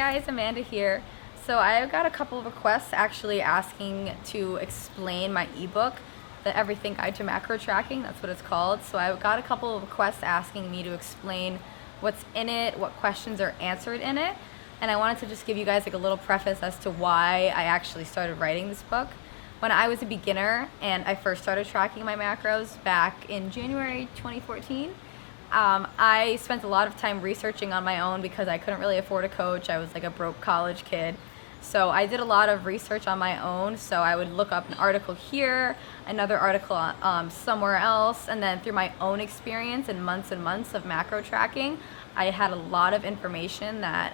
guys, Amanda here. So I got a couple of requests actually asking to explain my ebook, the Everything Guide to Macro Tracking, that's what it's called. So I got a couple of requests asking me to explain what's in it, what questions are answered in it, and I wanted to just give you guys like a little preface as to why I actually started writing this book. When I was a beginner and I first started tracking my macros back in January 2014, I spent a lot of time researching on my own because I couldn't really afford a coach. I was like a broke college kid. So I did a lot of research on my own. So I would look up an article here, another article somewhere else, and then through my own experience and months of macro tracking, I had a lot of information that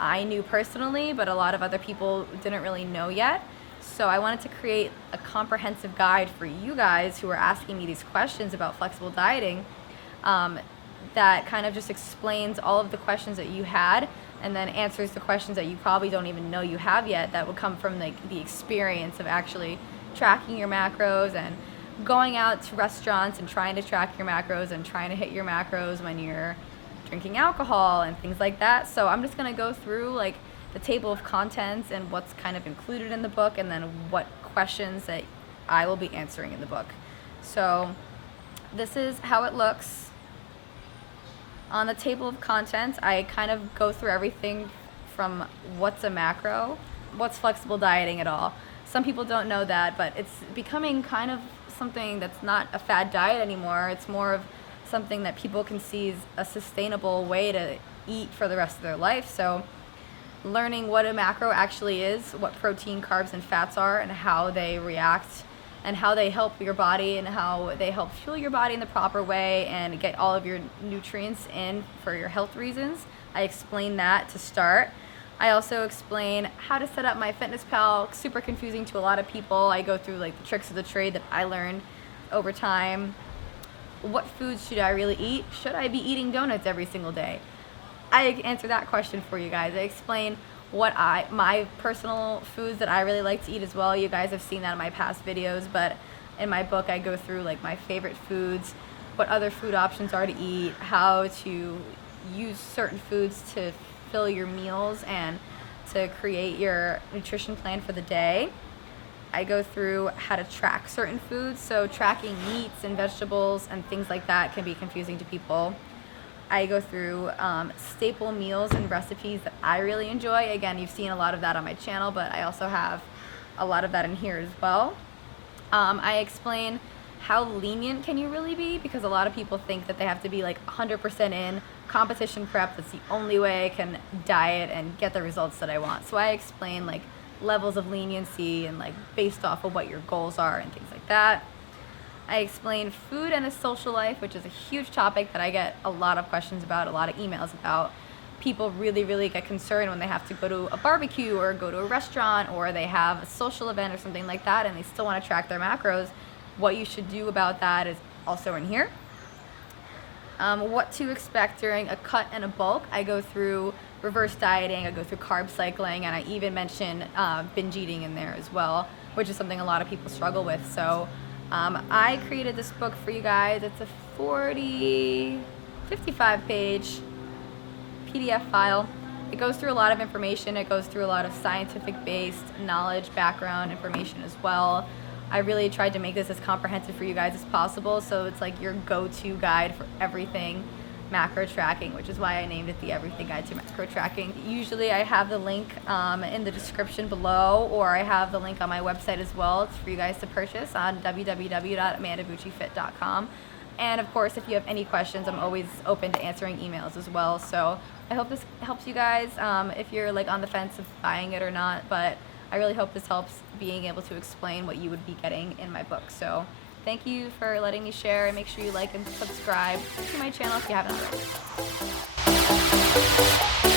I knew personally, but a lot of other people didn't really know yet. So I wanted to create a comprehensive guide for you guys who are asking me these questions about flexible dieting, that kind of just explains all of the questions that you had and then answers the questions that you probably don't even know you have yet, that would come from the experience of actually tracking your macros and going out to restaurants and trying to track your macros and trying to hit your macros when you're drinking alcohol and things like that. So I'm just going to go through like the table of contents and what's kind of included in the book, and then what questions that I will be answering in the book. So this is how it looks. On the table of contents, I kind of go through everything from what's a macro, what's flexible dieting at all. Some people don't know that, but it's becoming kind of something that's not a fad diet anymore. It's more of something that people can see as a sustainable way to eat for the rest of their life. So learning what a macro actually is, what protein, carbs, and fats are, and how they react, and how they help your body, and how they help fuel your body in the proper way and get all of your nutrients in for your health reasons. I explain that to start. I also explain how to set up my FitnessPal, super confusing to a lot of people. I go through like the tricks of the trade that I learned over time. What foods should I really eat? Should I be eating donuts every single day? I answer that question for you guys. I explain my personal foods that I really like to eat as well. You guys have seen that in my past videos, but in my book I go through like my favorite foods, what other food options are to eat, how to use certain foods to fill your meals and to create your nutrition plan for the day. I go through how to track certain foods, so tracking meats and vegetables and things like that can be confusing to people. I go through staple meals and recipes that I really enjoy. Again, you've seen a lot of that on my channel, but I also have a lot of that in here as well. I explain how lenient can you really be, because a lot of people think that they have to be like 100% in competition prep. That's the only way I can diet and get the results that I want. So I explain like levels of leniency and like based off of what your goals are and things like that. I explain food and a social life, which is a huge topic that I get a lot of questions about, a lot of emails about. People really get concerned when they have to go to a barbecue or go to a restaurant, or they have a social event or something like that and they still want to track their macros. What you should do about that is also in here. What to expect during a cut and a bulk. I go through reverse dieting, I go through carb cycling, and I even mention binge eating in there as well, which is something a lot of people struggle with. So I created this book for you guys. It's a 55 page PDF file. It goes through a lot of information. It goes through a lot of scientific based knowledge, background information as well. I really tried to make this as comprehensive for you guys as possible, so it's like your go-to guide for everything macro tracking, which is why I named it the Everything Guide to Macro Tracking. Usually I have the link in the description below, or I have the link on my website as well. It's for you guys to purchase on www.amandabucifit.com. And of course, if you have any questions, I'm always open to answering emails as well. So I hope this helps you guys if you're like on the fence of buying it or not, but I really hope this helps being able to explain what you would be getting in my book. So thank you for letting me share, and make sure you like and subscribe to my channel if you haven't already.